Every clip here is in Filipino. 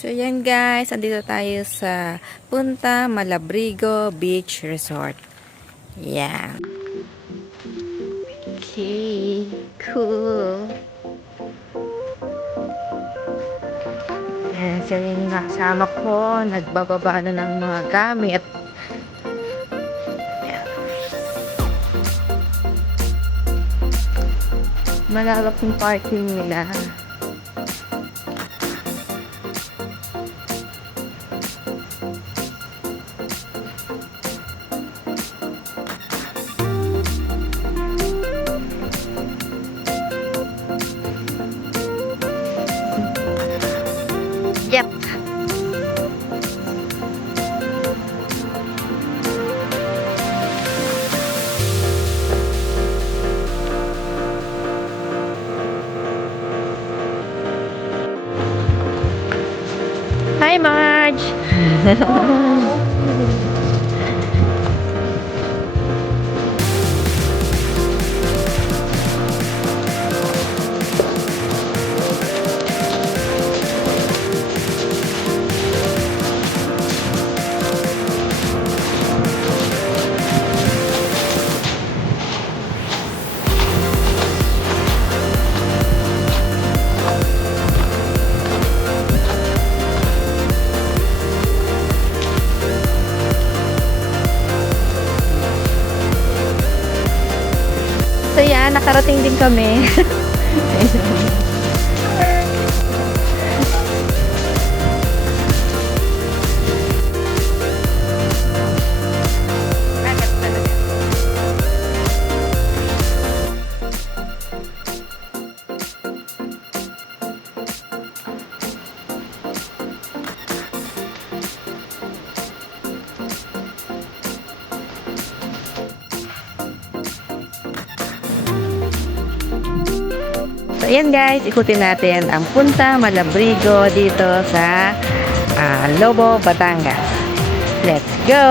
So yan guys, andito tayo sa Punta Malabrigo Beach Resort. Yan. Okay, cool. Yan, so yung kasama ko, nagbababa na ng mga gamit. Yan. Malalak yung parking nila. Yep. Hi, Marge! So yan, nakarating din kami. So, ayan guys, ikutin natin ang Punta Malabrigo dito sa Lobo, Batangas. Let's go!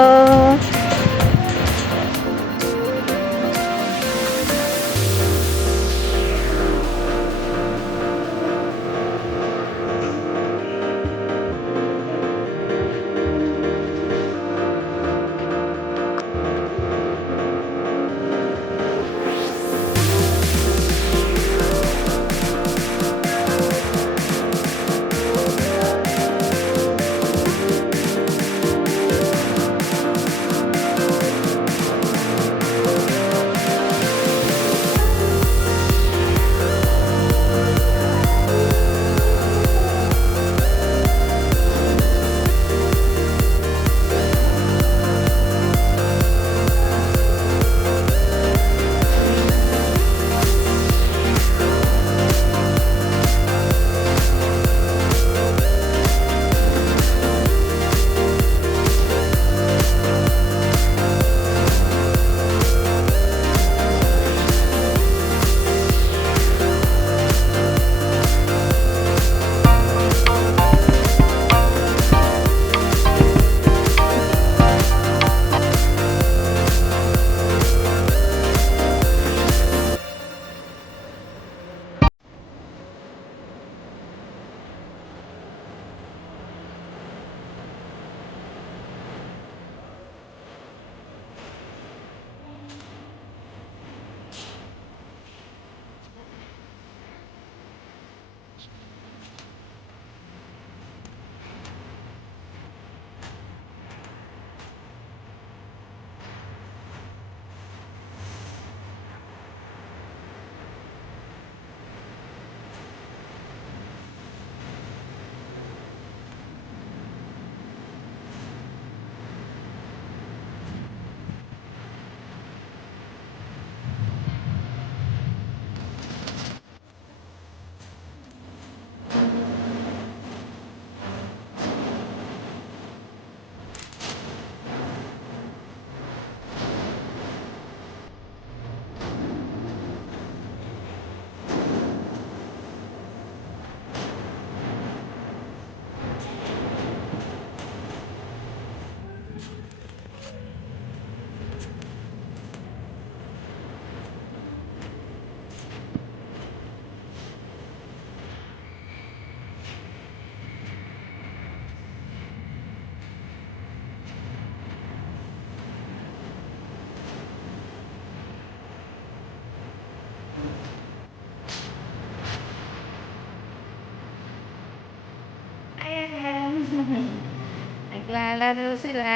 Naglalaro sila.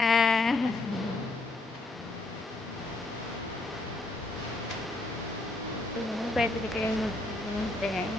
Pwede kayo mag-punte.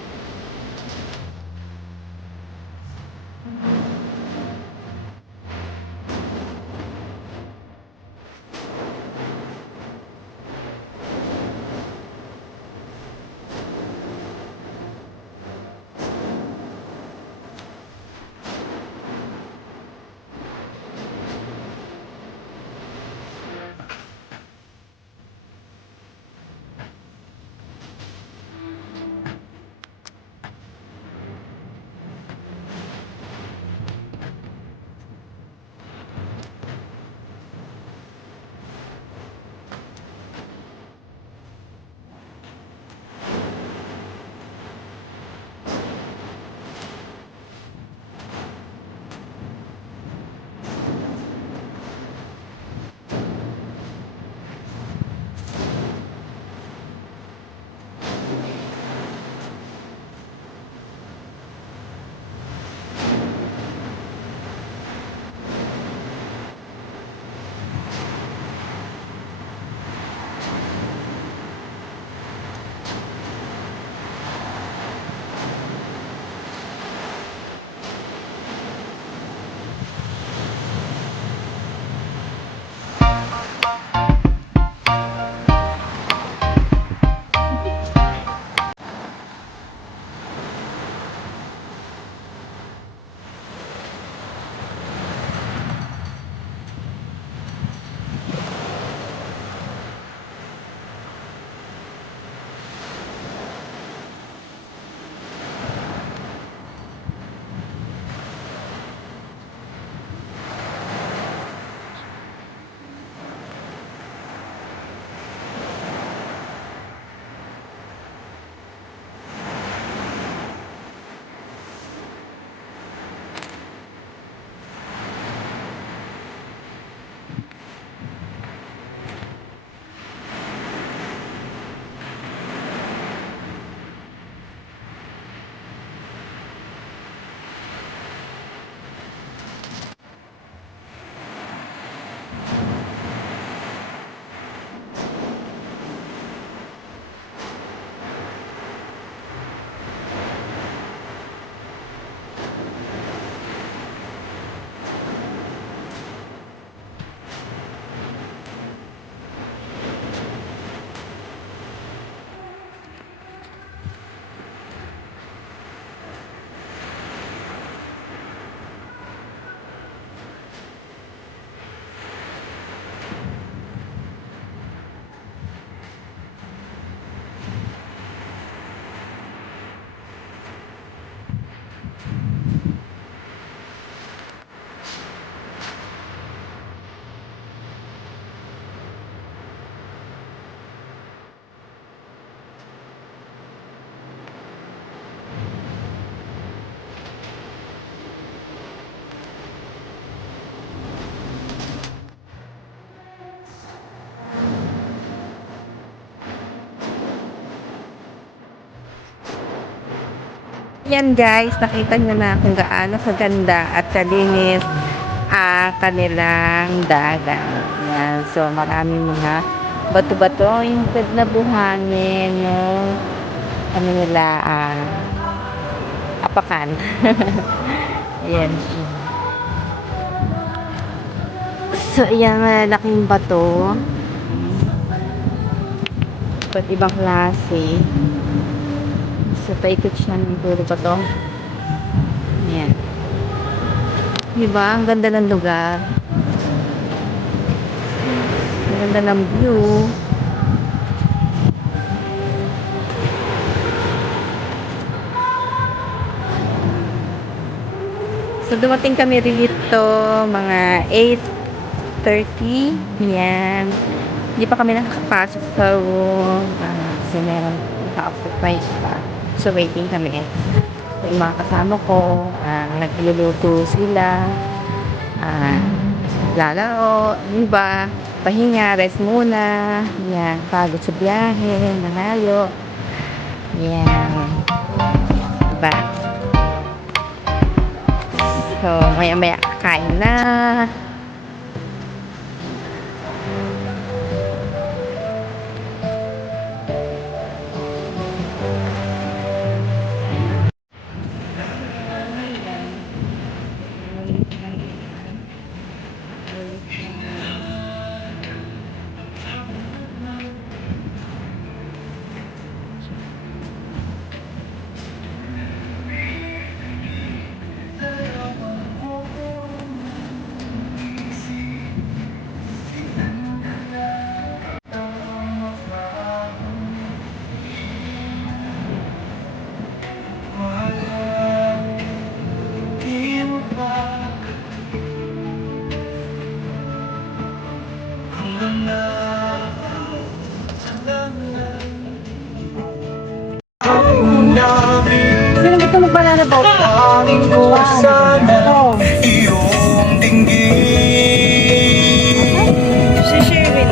Yan guys, nakita nyo na kung gaano kaganda at kalinis kanilang dagat. Yan. So, maraming mga bato-bato yung pwede na buhangin yung ano nila, apakan. Yan. So, yan, malaking bato. Ba't ibang klase. So, paikot siya ng puro bato. Yan. Diba? Ang ganda ng lugar. Ang ganda ng view. So, dumating kami rito mga 8:30. Yan. Hindi pa kami nakakapasok sa room. Kasi meron naka-occupy pa. So, waiting kami. So, yung mga kasama ko, nagluluto sila. Lalaro. Diba? Pahinga, rest muna. Yan. Pagod sa biyahe. Nanalo. Yan. Diba? So, maya-maya kakain na. Sino gusto mag-banana boat? Wow. Iyong dinggin Si Sherwin.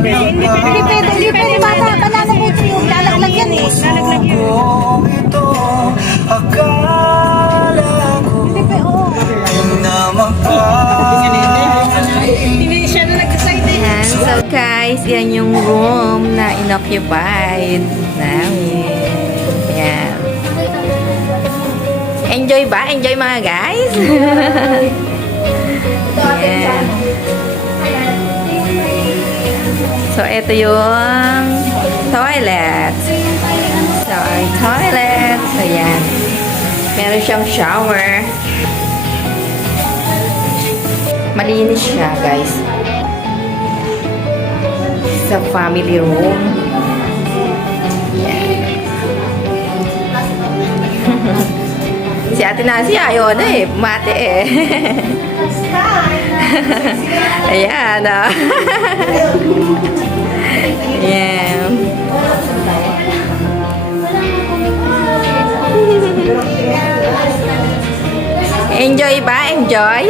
Hindi Hindi pwede bata. Banana boat yung lalaglag yan eh. Lalaglag yun. kung ito Akala ko Hindi pwede, oo. na magpapalay Hindi siya na nag-decide eh. Ayan. So guys, yan yung room na inoccupied namin. Ayan. Enjoy ba? Enjoy mga guys? Ayan. So, ito yung toilet. So, our toilet. So, yan. Meron siyang shower. Malinis siya, guys. Sa family room. Yan. Si Ate Nancy ayaw na eh. Mate eh. Ayan ah. Ayan. Enjoy ba? Enjoy?